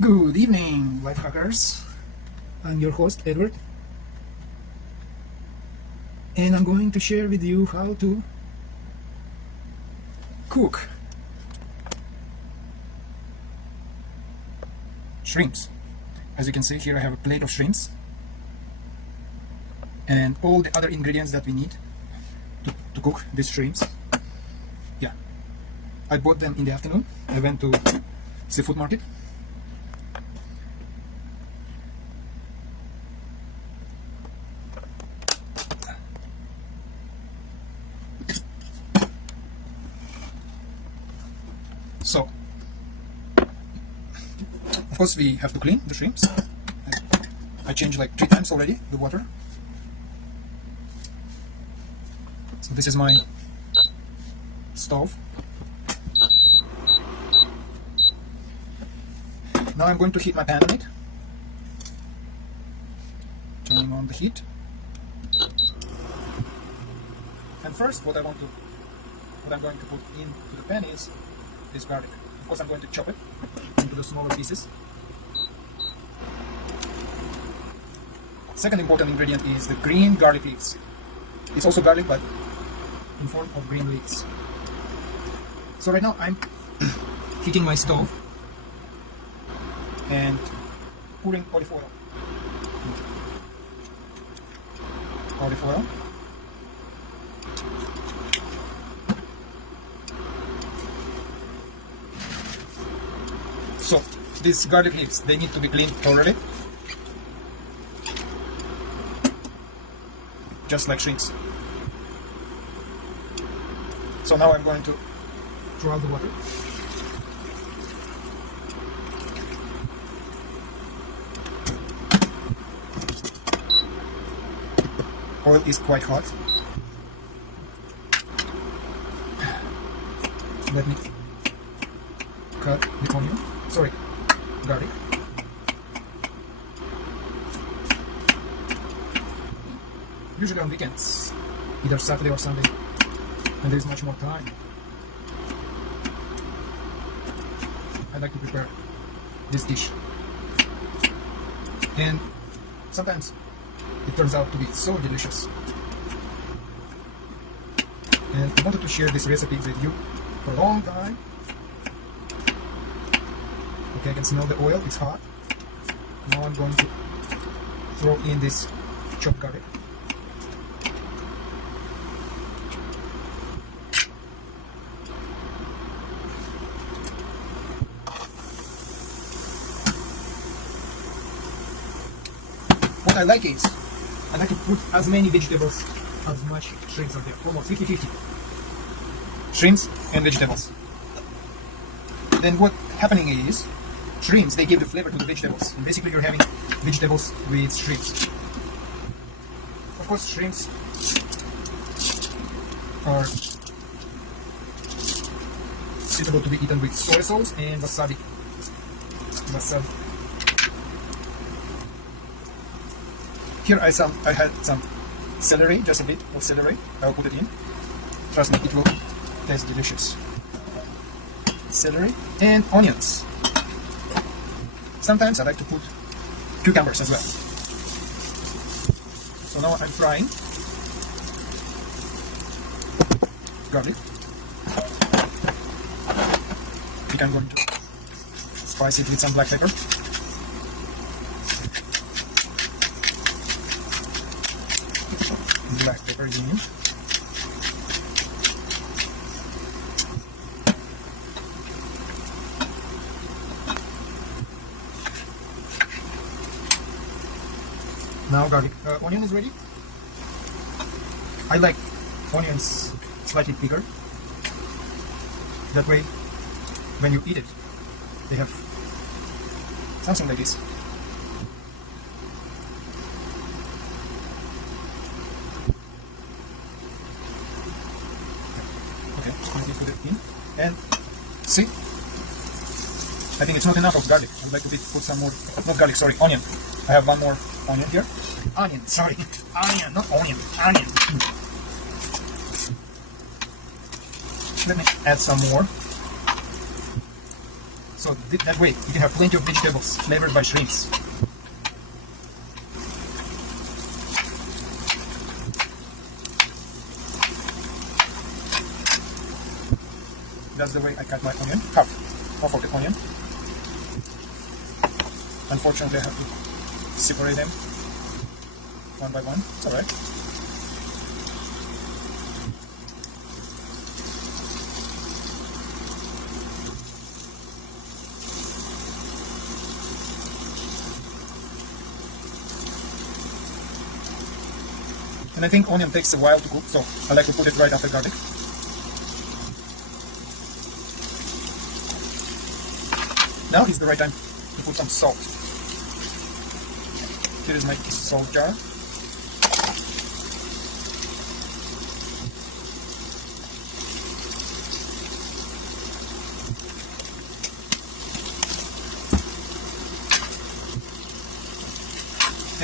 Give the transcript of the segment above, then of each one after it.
Good evening, life hackers. I'm your host, Edward, and I'm going to share with you how to cook shrimps. As you can see here, I have a plate of shrimps and all the other ingredients that we need to cook these shrimps. Yeah, I bought them in the afternoon. I went to seafood market. So, of course, we have to clean the shrimps. I changed like 3 times already the water. So this is my stove. Now I'm going to heat my pan on it. Turning on the heat. And first, what I'm going to put into the pan is this garlic. Of course, I'm going to chop it into the smaller pieces. Second important ingredient is the green garlic leaves. It's also garlic, but in form of green leaves. So right now I'm heating my stove and pouring olive oil. Olive oil. So these garlic leaves, they need to be cleaned thoroughly, just like shrimps. So now I'm going to throw out the water. Oil is quite hot. Let me cut the onion. Sorry, garlic. Usually on weekends, either Saturday or Sunday, and there's much more time, I like to prepare this dish. And sometimes it turns out to be so delicious. And I wanted to share this recipe with you for a long time. Okay, I can smell the oil, it's hot. Now I'm going to throw in this chopped garlic. What I like is, I like to put as many vegetables as much shrimps are there, almost 50-50. Shrimps and vegetables. Then what happening is, shrimps, they give the flavor to the vegetables. And basically you're having vegetables with shrimps. Of course, shrimps are suitable to be eaten with soy sauce and wasabi. Here I had some celery, just a bit of celery. I'll put it in. Trust me, it will taste delicious. Celery and onions. Sometimes I like to put cucumbers as well. So now I'm frying garlic. I think I'm going to spice it with some black pepper. Black pepper is in. Now onion is ready. I like onions slightly bigger. That way, when you eat it, they have something like this. Okay, let me put it in. And see, I think it's not enough of garlic. I'd like to put some more, not garlic, sorry, onion. I have one more onion here. Onion, sorry. Onion, not onion. Onion. Let me add some more. So that way you can have plenty of vegetables flavored by shrimps. That's the way I cut my onion, half of the onion. Unfortunately, I have to separate them one by one. It's alright. And I think onion takes a while to cook, so I like to put it right after garlic. Now is the right time to put some salt. Here is my salt jar.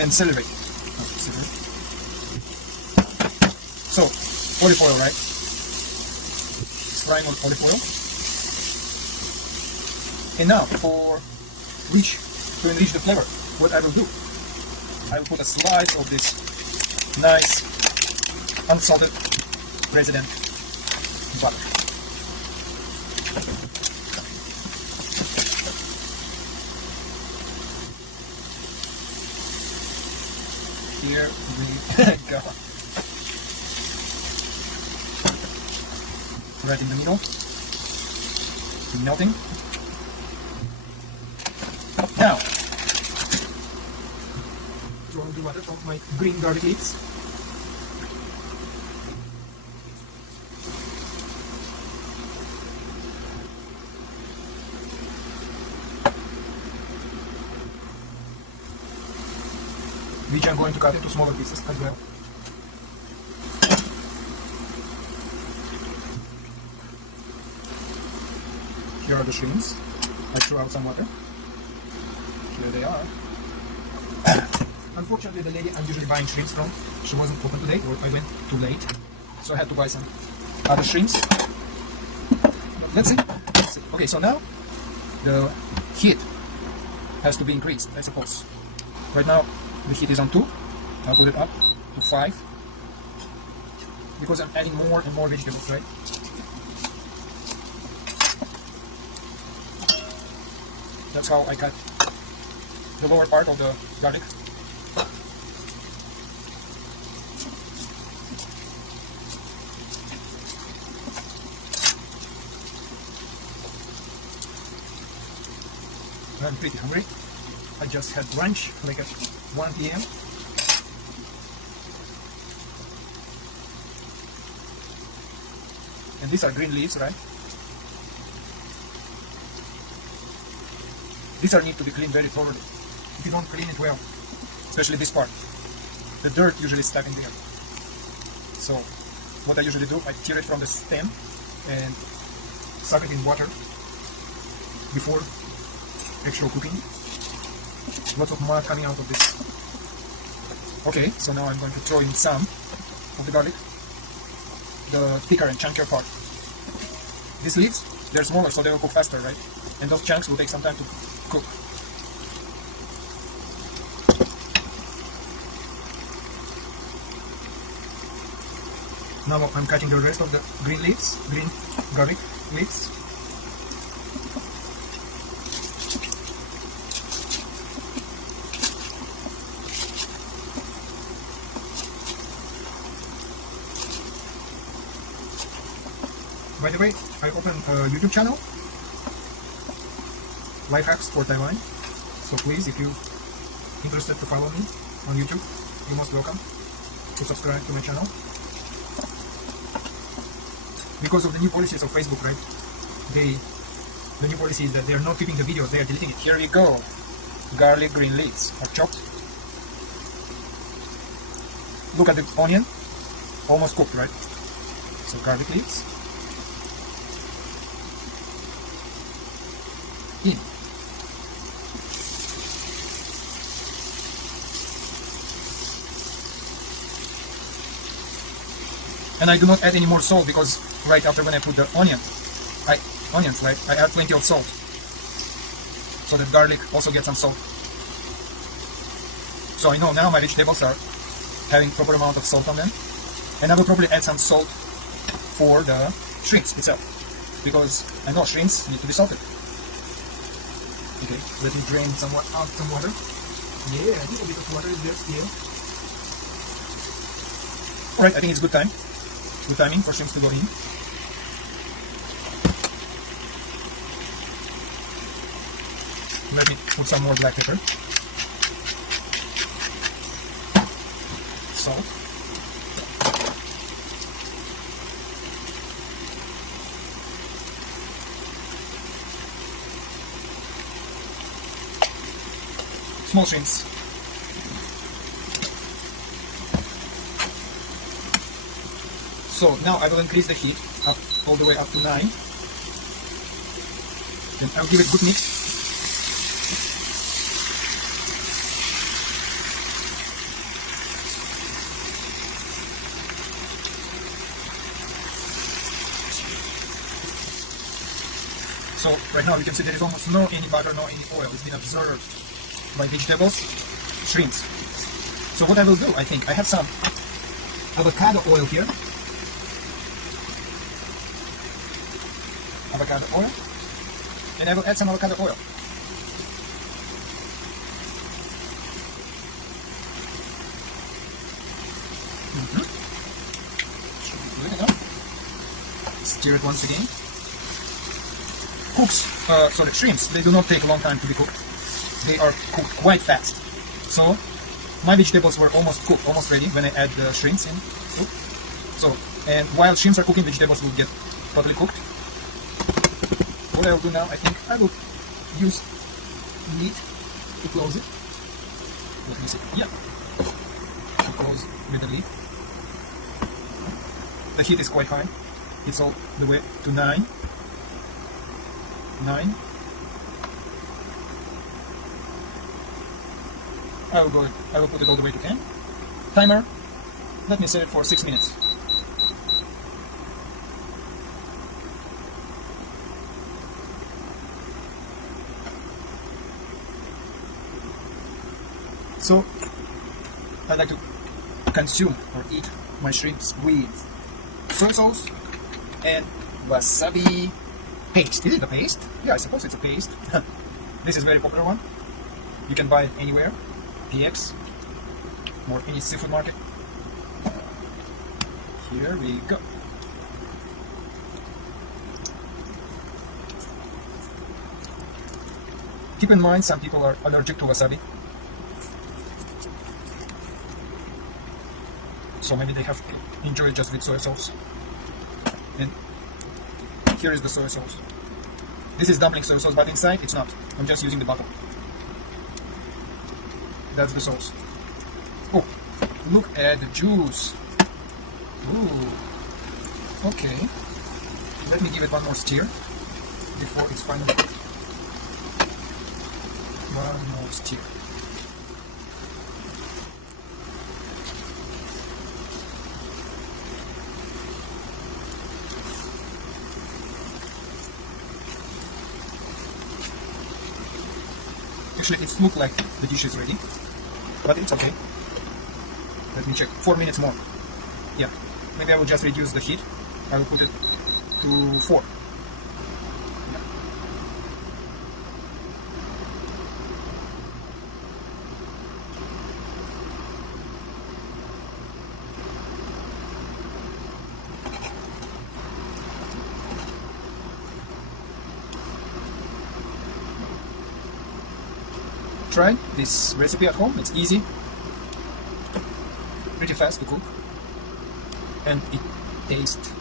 And celery. So, olive oil, right? It's frying on olive oil. And now, to enrich the flavor, what I will do, I will put a slice of this nice unsalted President butter. Here we go. Right in the middle, melting. Now, draw the water from my green garlic leaves. Which I'm going to cut into smaller pieces as well. Here are the shrimps. I threw out some water. Here they are. Unfortunately, the lady I'm usually buying shrimps from, she wasn't open today, or I went too late, so I had to buy some other shrimps. Let's see. Okay, so now the heat has to be increased, I suppose. Right now the heat is on 2. I'll put it up to 5 because I'm adding more and more vegetables, right? That's how I cut the lower part of the garlic. I'm pretty hungry. I just had lunch like at 1 p.m. And these are green leaves, right? These are need to be cleaned very thoroughly. If you don't clean it well, especially this part, the dirt usually stuck in there. So what I usually do, I tear it from the stem and suck it in water before actual cooking. Lots of mud coming out of this. Okay, so now I'm going to throw in some of the garlic, the thicker and chunkier part. These leaves, they're smaller, so they will cook faster, right? And those chunks will take some time to cook. Now I'm cutting the rest of the green leaves, green garlic leaves. By the way, I opened a YouTube channel, Life Hacks for Taiwan. So please, if you're interested to follow me on YouTube, you're most welcome to subscribe to my channel. Because of the new policies of Facebook, right? The new policy is that they are not keeping the videos, they are deleting it. Here we go. Garlic green leaves are chopped. Look at the onion, almost cooked, right? So garlic leaves. In. And I do not add any more salt because right after when I put the onions, right, I add plenty of salt. so that garlic also gets some salt. So I know now my vegetables are having proper amount of salt on them, and I will probably add some salt for the shrimps itself, because I know shrimps need to be salted. Okay, let me drain some water. Yeah, a little bit of water is there still. Alright, I think it's good timing for shrimps to go in. Let me put some more black pepper. Salt. Small shrimps. So now I will increase the heat up all the way up to 9, and I'll give it a good mix. So right now you can see there is almost no any butter, no any oil. It's been absorbed by vegetables, shrimps. So what I will do, I think I have some avocado oil here. Avocado oil, and I will add some avocado oil. Should be good enough. Stir it once again. Shrimps, they do not take a long time to be cooked. They are cooked quite fast. So my vegetables were almost cooked, almost ready when I add the shrimps in. So, and while shrimps are cooking, vegetables will get totally cooked. What I will do now, I think I will use meat to close it. Let me see. Yeah. To close with the lid. The heat is quite high. It's all the way to 9. 9. I will put it all the way to 10. Timer. Let me set it for 6 minutes. So I like to consume or eat my shrimps with soy sauce and wasabi paste. Is it a paste? Yeah, I suppose it's a paste. This is a very popular one. You can buy it anywhere, PX or any seafood market. Here we go. Keep in mind, some people are allergic to wasabi, so maybe they have to enjoy it just with soy sauce. And here is the soy sauce. This is dumpling soy sauce, but inside it's not. I'm just using the bottle. That's the sauce. Oh, look at the juice. Ooh. Okay. Let me give it one more stir before it's finally cooked. One more stir. Actually, it looks like the dish is ready, but it's okay. Let me check. 4 minutes more. Yeah. Maybe I will just reduce the heat. I will put it to 4. Yeah. Try this recipe at home. It's easy, pretty fast to cook, and it tastes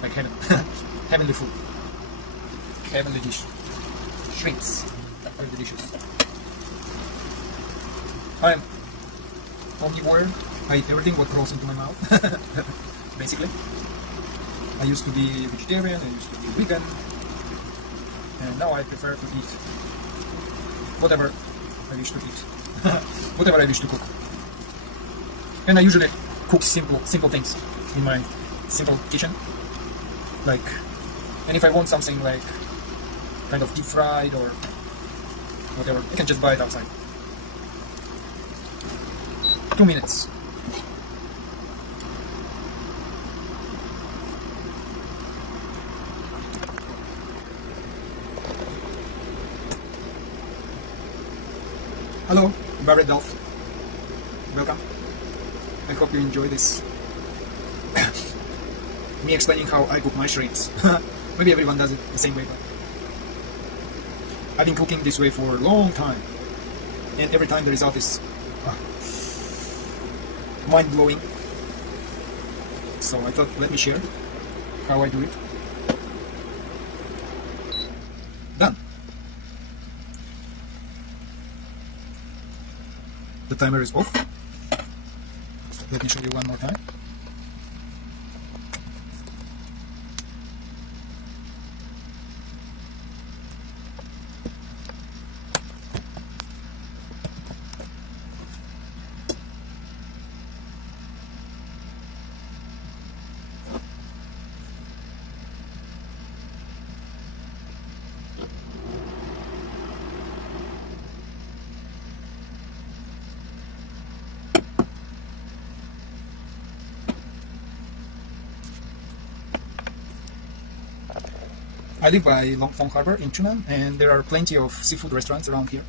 like heaven. Heavenly food, heavenly dish. Shrimps that are delicious. I'm omnivore. I eat everything what rolls into my mouth. Basically, I used to be vegetarian, I used to be vegan, and now I prefer to eat whatever I wish to eat, whatever I wish to cook. And I usually cook simple things in my simple kitchen. Like, and if I want something like kind of deep fried or whatever. You can just buy it outside. 2 minutes. Hello, Barret Dolph. Welcome. I hope you enjoy this. Me explaining how I cook my shrimps. Maybe everyone does it the same way, but I've been cooking this way for a long time, and every time the result is mind-blowing. So I thought, let me share how I do it. Done. The timer is off. Let me show you one more time. I live by Long Phong Harbor in Chunan, and there are plenty of seafood restaurants around here.